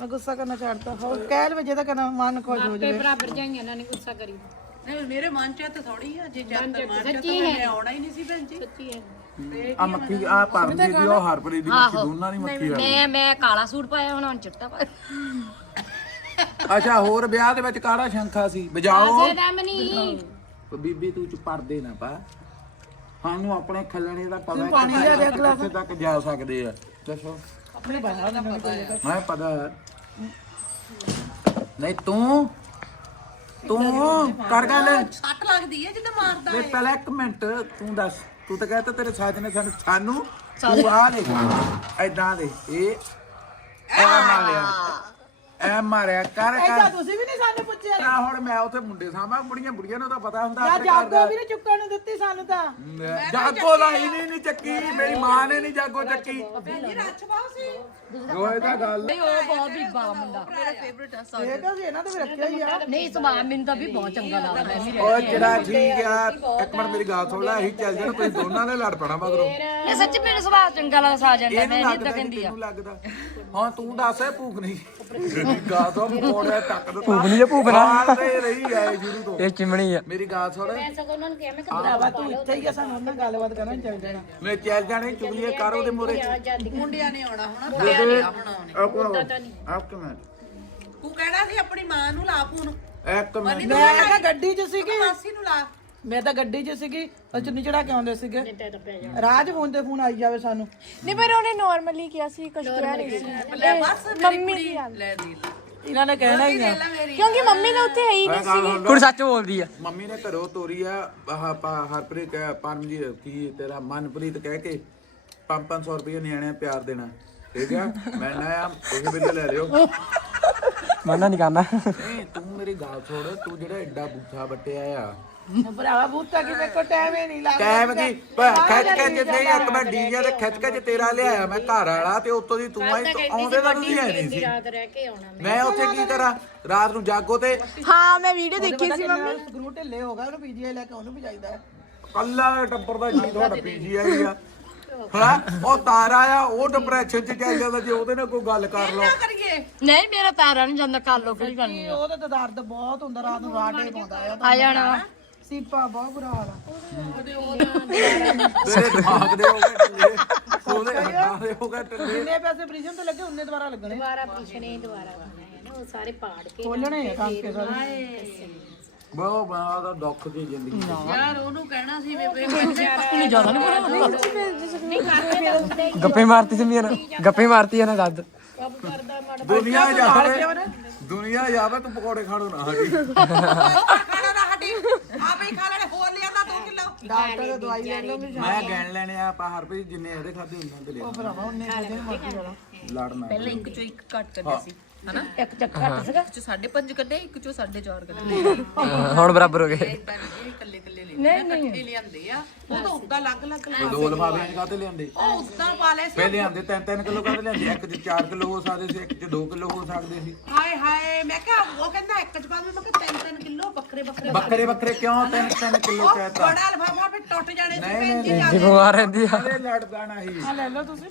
ਮੈਂ ਗੁੱਸਾ ਕਰਨਾ ਛੱਡਤਾ। ਹੋਰ ਕਹਿ ਲਵੇ ਜਿਹਦਾ ਕਰਨਾ ਮਨ ਖੁਸ਼ ਹੋ ਤੇ ਜਾਵੇ। ਬਰਾਬਰ ਜਾਈਆਂ ਇਹਨਾਂ ਨੇ ਗੁੱਸਾ ਕਰੀ। ਨਹੀਂ ਮੇਰੇ ਮਨ ਚ ਤਾਂ ਥੋੜੀ ਆ ਜੇ ਜਦ ਤੱਕ ਮਨ ਚ ਸੱਚੀ ਤਾਂ ਹੈ। ਮੈਂ ਆਉਣਾ ਹੀ ਨਹੀਂ ਸੀ ਭੈਣ ਜੀ। ਸੱਚੀ ਹੈ। ਆ ਮੱਖੀ ਆ ਪਰਮਜੀ ਦੀ ਉਹ ਹਰਪਰੀ ਦੀ ਮੱਖੀ ਦੋਨਾਂ ਦੀ ਮੱਖੀ ਆ ਮੈਂ ਮੈਂ ਕਾਲਾ ਸੂਟ ਪਾਇਆ ਹੁਣ ਹੁਣ ਚਿੱਟਾ ਪਾਇਆ। ਅੱਛਾ ਹੋਰ ਵਿਆਹ ਦੇ ਵਿੱਚ ਕਾੜਾ ਸ਼ੰਖਾ ਸੀ? ਵਜਾਓ। ਬੀਬੀ ਤੂੰ ਚ ਪਰਦੇ ਨਾ ਪਾ। ਸਾਨੂੰ ਆਪਣੇ ਖੱਲਣੇ ਦਾ ਪਤਾ ਪਾਣੀ ਲਿਆ ਦੇ ਅਗਲਾ। ਕਿੱਥੇ ਤੱਕ ਜਾ ਸਕਦੇ ਆ। ਦੱਸੋ ਮੈਂ ਪਤਾ ਹੈ। ਨਹੀਂ ਤੂੰ? ਤੂੰ ਕਰ ਗੱਲ। ਸੱਟ ਲੱਗਦੀ ਹੈ ਜਦੋਂ ਮਾਰਦਾ ਵੇ ਪਹਿਲਾਂ ਇੱਕ ਮਿੰਟ ਤੂੰ ਦੱਸ। ਤੂੰ ਤਾਂ ਕਹਿੰਦਾ ਤੇਰੇ ਸਾਥ ਨੇ ਸਾਨੂੰ ਸਾਨੂੰ ਤੂੰ ਆ ਦੇ ਐਦਾਂ ਦੇ ਇਹ ਐ ਮਾਰਿਆ। ਐ ਮਾਰਿਆ ਕਰ ਐਡਾ ਕਰ। ਤੁਸੀਂ ਵੀ ਨਹੀਂ ਸਾਨੂੰ ਪੁੱਛਿਆ? ਨਾ ਹੁਣ ਮੈਂ ਉੱਥੇ ਮੁੰਡੇ ਸਾਹਮਣੇ ਬੁੜੀਆਂ ਬੁੜੀਆਂ ਨੂੰ ਤਾਂ ਪਤਾ ਹੁੰਦਾ ਜਾਂ ਆਪਣੇ ਘਰ ਜਾਗੋ ਦਾ। ਵੀ ਨਹੀਂ ਚੁੱਕਣ ਨੂੰ ਦਿੱਤੀ ਸਾਨੂੰ ਤਾਂ। ਜਾਗੋ ਲਾਈ ਨਹੀਂ ਨਹੀਂ ਚੱਕੀ ਮੇਰੀ ਮਾਂ ਨੇ ਨਹੀਂ ਜਾਗੋ ਚੱਕੀ। ਜੀ ਰੱਛ ਪਾਉ ਸੀ। ਉਹ ਤਾਂ ਗੱਲ। ਉਹ ਬਹੁਤ ਬੀਬਾ ਮੁੰਡਾ। ਮੇਰਾ ਫੇਵਰਿਟ ਆ ਇਹ ਤਾਂ ਸੀ ਇਹਨਾਂ ਤੇ ਵੀ ਰੱਖਿਆ ਹੀ ਆ। ਨਹੀਂ ਸੁਭਾਅ ਮੈਨੂੰ ਤਾਂ ਵੀ ਬਹੁਤ ਚੰਗਾ ਲੱਗਦਾ ਮੈਂ ਵੀ ਉਹ ਜਿਹੜਾ ਠੀਕ ਆ ਇੱਕ ਮਿੰਟ ਮੇਰੀ ਗੱਲ ਸੁਣ ਲੈ ਅਸੀਂ ਚੱਲ ਜਾਣਾ ਤੁਸੀਂ ਦੋਨਾਂ ਨੇ ਲੜ ਪੈਣਾ ਮਗਰੋਂ। ਇਹ ਸੱਚ ਮੈਨੂੰ ਸੁਭਾਅ ਚੰਗਾ ਲੱਗਦਾ ਸਾ ਜਾਂਦਾ ਇਹਨੂੰ ਮੈਂ ਨਹੀਂ ਲੱਗਦਾ ਤਾਂ ਕਿ ਕਹਿੰਦੀ ਆ। ਤੈਨੂੰ ਲੱਗਦਾ। ਹਾਂ ਤੂੰ ਦੱਸ ਇਹ ਭੂਖ ਨਹੀਂ। ਗਾ ਤੋਂ ਮੋੜਿਆ ਟੱਕ ਦਿੱਤਾ। ਭੂਖ ਨਹੀਂ, ਇਹ ਭੂਖ ਨਾ। ਖਾਣ ਤੇ ਰਹੀ ਆ ਇਹ ਸ਼ੁਰੂ ਤੋਂ। ਇਹ ਚਿਮਣੀ ਆ। ਮੇਰੀ ਗੱਲ ਸੁਣ। ਮੈਂ ਸਗੋਂ ਉਹਨਾਂ ਨੂੰ ਕਿਹਾ ਮੈਂ ਭਰਾਵਾ ਤੂੰ ਇੱਥੇ ਹੀ ਆ ਸਾਨੂੰ ਉਹਨਾਂ ਨਾਲ ਗੱਲਬਾਤ ਕਰਨਾ ਚੱਲ ਜਾਣਾ। ਮੈਂ ਚੱਲ ਜਾਣੇ ਚੁਗਲੀਏ ਕਰ ਉਹਦੇ ਮੋਰੇ ਜਾਂਦੀ ਮੁੰਡਿਆਂ ਨੇ ਆਉਣਾ ਹੁਣ ਪਿਆ ਨਹੀਂ ਆਪਣਾ ਇੱਕ ਮਿੰਟ। ਤੂੰ ਕਹਿਣਾ ਸੀ ਆਪਣੀ ਮਾਂ ਨੂੰ ਲਾ ਫੋਨ। ਇੱਕ ਮਿੰਟ। ਮੈਂ ਕਿਹਾ ਗੱਡੀ 'ਚ ਸੀਗੀ ਮਾਸੀ ਨੂੰ ਲਾ। ਮੈਂ ਤਾਂ ਗੱਡੀ 'ਚ ਸੀਗੀ ਉਹ ਚੁੰਨੀ ਚੜਾ ਕੇ ਆਉਂਦੇ ਸੀਗੇ। ਰਾਜ ਫੋਨ ਤੇ ਫੋਨ ਆਈ ਜਾਵੇ ਸਾਨੂੰ। ਨਹੀਂ ਪਰ ਉਹਨੇ ਨਾਰਮਲੀ ਕਿਹਾ ਸੀ ਕੁਝ ਕਿਹਾ ਨਹੀਂ ਸੀ। ਲੈ ਬਸ ਮੰਮੀ ਦੀ ਗੱਲ। ਲੈ ਦੀ ਇਹਨਾਂ ਨੇ ਕਹਿਣਾ ਹੀ ਆ। ਕਿਉਂਕਿ ਮੰਮੀ ਤਾਂ ਉੱਥੇ ਹੈ ਹੀ ਮੈਂ ਗੱਲ ਸੁਣ। ਕੁੜੀ ਸੱਚ ਬੋਲਦੀ ਆ। ਮੰਮੀ ਨੇ ਘਰੋਂ ਤੋਰੀ ਆ ਆਹ ਪਾ- ਹਰਪ੍ਰੀਤ ਕਹਿ ਪਰਮਜੀਤ ਕੀ ਤੇਰਾ ਮਨਪ੍ਰੀਤ ਕਹਿ ਕੇ 5-500 ਰੁਪਏ ਨਿਆਣਿਆਂ ਪਿਆਰ ਦੇਣਾ। ਠੀਕ ਆ? ਮੈਂ ਨਾ ਆ ਇਹ ਬਿੱਲ ਲੈ ਲਿਓ। ਮੰਨਾ ਨਹੀਂ ਕਰਨਾ। ਨਹੀਂ ਤੂੰ ਮੇਰੀ ਗੱਲ ਛੋੜ ਤੂੰ ਜਿਹੜਾ ਐਡਾ ਬੂਥਾ ਵੱਟਿਆ ਆ ਭਰਾਵਾ ਬੂਟਾ ਕਿ ਮੇਰੇ ਕੋ ਟਾਈਮ ਹੀ ਨਹੀਂ ਲੱਗਦਾ। ਟਾਈਮ ਕੀ? ਪ- ਖਿੱਚ ਕੇ ਜੇ ਨਹੀਂ ਇੱਕ ਮੈਂ ਡੀਜੇ ਤੇ ਖਿੱਚ ਕੇ ਜੇ ਤੇਰਾ ਲਿਆਇਆ ਮੈਂ ਘਰ ਵਾਲਾ ਤੇ ਉੱਤੋਂ ਦੀ ਤੂੰ ਆਈ ਆਉਂਦੇ ਤਾਂ ਤੁਸੀਂ ਹੈ ਨਹੀਂ ਸੀ। ਰਾਤ ਰਹਿ ਕੇ ਆਉਣਾ ਮੈਂ। ਉੱਥੇ ਕੀ ਕਰਾਂ? ਰਾਤ ਨੂੰ ਜਾਗੋ ਤੇ ਹਾਂ ਮੈਂ ਵੀਡੀਓ ਦੇਖੀ ਸੀ ਮੰਮੀ। ਸਕਰੂ ਢਿੱਲੇ ਹੋ ਗਿਆ ਉਹਨੂੰ ਪੀਜੀਆਈ ਲੈ ਕੇ ਉਹਨੂੰ ਵੀ ਚਾਹੀਦਾ ਕੱਲਾ ਟੱਬਰ ਦਾ ਜੀ ਤੁਹਾਡਾ ਪੀਜੀਆਈ ਆ। ਹਾਂ? ਉਹ ਤਾਰਾ ਆ ਉਹ ਡਿਪਰੈਸ਼ਨ ਚ ਚੱਲ ਜਾਂਦਾ ਜੇ ਉਹਦੇ ਨਾਲ ਕੋਈ ਗੱਲ ਕਰ ਲਓ। ਕਰੀਏ? ਨਹੀਂ ਮੇਰਾ ਤਾਰਾ ਨਹੀਂ ਜਾਂਦਾ ਕੱਲ ਲੋਕ ਨਹੀਂ ਕਰਨੀ ਉਹਦੇ ਤੇ ਦਰਦ ਬਹੁਤ ਹੁੰਦਾ ਰਾਤ ਨੂੰ ਰਾਟੇ ਪਾਉਂਦਾ ਆ ਆ ਜਾਣਾ ਵਾ। ਸੀਪਾ ਬਹੁਤ ਬੁਰਾ ਹਾਲ ਆ ਤੇਰੇ ਦਿਮਾਗ ਦੇ ਹੋ ਗਏ ਉਹਦੇ ਹੱਡਾਂ ਦੇ ਹੋ ਗਏ ਢਿੱਲੇ ਜਿੰਨੇ ਪੈਸੇ ਪ੍ਰੀਜ਼ਨ ਤੇ ਲੱਗੇ ਉਹਨੇ ਦੁਬਾਰਾ ਲੱਗਣੇ ਦੁਬਾਰਾ ਪਿਛਣੇ ਦੁਬਾਰਾ ਕਰਨਾ ਹੈ ਨਾ ਉਹ ਸਾਰੇ ਪਾੜ ਕੇ ਖੋਲਣੇ ਆ ਕੰਮ ਕੇ ਸਾਰੇ ਬਹੁਤ ਦਾ ਦੁੱਖ ਦੀ ਜ਼ਿੰਦਗੀ ਯਾਰ ਉਹਨੂੰ ਕਹਿਣਾ ਸੀ ਬੇਬੇ ਗੱਪੇ ਮਾਰਤੀ ਸੀ ਮੀਆਂ ਗੱਪੇ ਮਾਰਤੀ ਆ ਨਾ ਦੱਦ ਦੁਨੀਆ ਜਾਵੇ ਦੁਨੀਆ ਜਾਵੇ ਤੂੰ ਪਕੌੜੇ ਖਾਣੋ ਨਾ ਹਟੀ ਖਾਣਾ ਨਾ ਹਟੀ ਆਪੇ ਹੀ ਖਾ ਲੈਣੇ ਹੋਰ ਲਿਆਂਦਾ 2 ਕਿਲੋ। ਡਾਕਟਰ ਦੀ ਦਵਾਈ ਲੈ ਲਓ ਮੈਂ ਗਿਣ ਲੈਣੇ ਆ ਆਪਾਂ ਹਰ ਵੀ ਜਿੰਨੇ ਇਹਦੇ ਖਾਦੇ ਉਹਨਾਂ ਤੇ ਲਿਆ ਭਰਾਵਾ ਉਹਨੇ ਕਿਹਦੇ ਮਰਜ਼ੀ ਵਾਲਾ। ਲੜਨਾ ਪਹਿਲਾਂ ਇੱਕ ਚੋਂ ਇੱਕ ਕੱਟ ਕੱਢਿਆ ਸੀ। ਹਨਾ? ਇੱਕ ਚੱਕ ਘੱਟ ਸੀਗਾ। ਚੋਂ 5.5 ਕੱਢੇ ਇੱਕ ਚੋਂ 4.5 ਕੱਢੇ। ਹੁਣ ਬਰਾਬਰ ਹੋ ਗਏ। ਇਹ ਇਕੱਲੇ ਇਕੱਲੇ ਲੈ ਨਹੀਂ ਨਹੀਂ। ਲਿਆਂਦੇ ਆ। ਉਹ ਤਾਂ ਉਦਾਂ ਅਲੱਗ ਅਲੱਗ ਦੋ ਲਫਾਫੇ ਕਾਤੇ ਲਿਆਂਦੇ? ਉਹ ਉਦਾਂ ਪਾ ਲੈ ਪਹਿਲੇ ਆਂਦੇ 3-3 ਕਿਲੋ ਕਾਤੇ ਲਿਆਂਦੇ? ਇੱਕ ਚ 4 ਕਿਲੋ ਹੋ ਸਕਦੇ ਸੀ ਇੱਕ ਚ 2 ਕਿਲੋ ਹੋ ਸਕਦੇ ਸੀ। ਹਾਏ ਹਾਏ ਮੈਂ ਕਿਹਾ ਉਹ ਕਹਿੰਦਾ ਇੱਕ ਚ ਪਾ ਦੇ ਮੈਂ ਕਿਹਾ 3 3 ਕਿਲੋ ਬੱਕਰੇ ਬੱਕਰੇ ਬੱਕਰੇ ਬੱਕਰੇ ਕਿਉਂ? 3-3 ਕਿਲੋ ਉਹ ਕਹਿਤਾ। ਬੜਾ ਲਫਾਫਾ ਫਿਰ ਟੁੱਟ ਜਾਣੇ ਸੀ ਨਹੀਂ, ਭੈਣ ਜੀ ਜੀ ਬਿਮਾਰ ਰਹਿੰਦੀ ਆ। ਇਹ ਲੜਦਾ ਨਾ ਹੀ ਲੈ ਲਓ ਤੁਸੀਂ।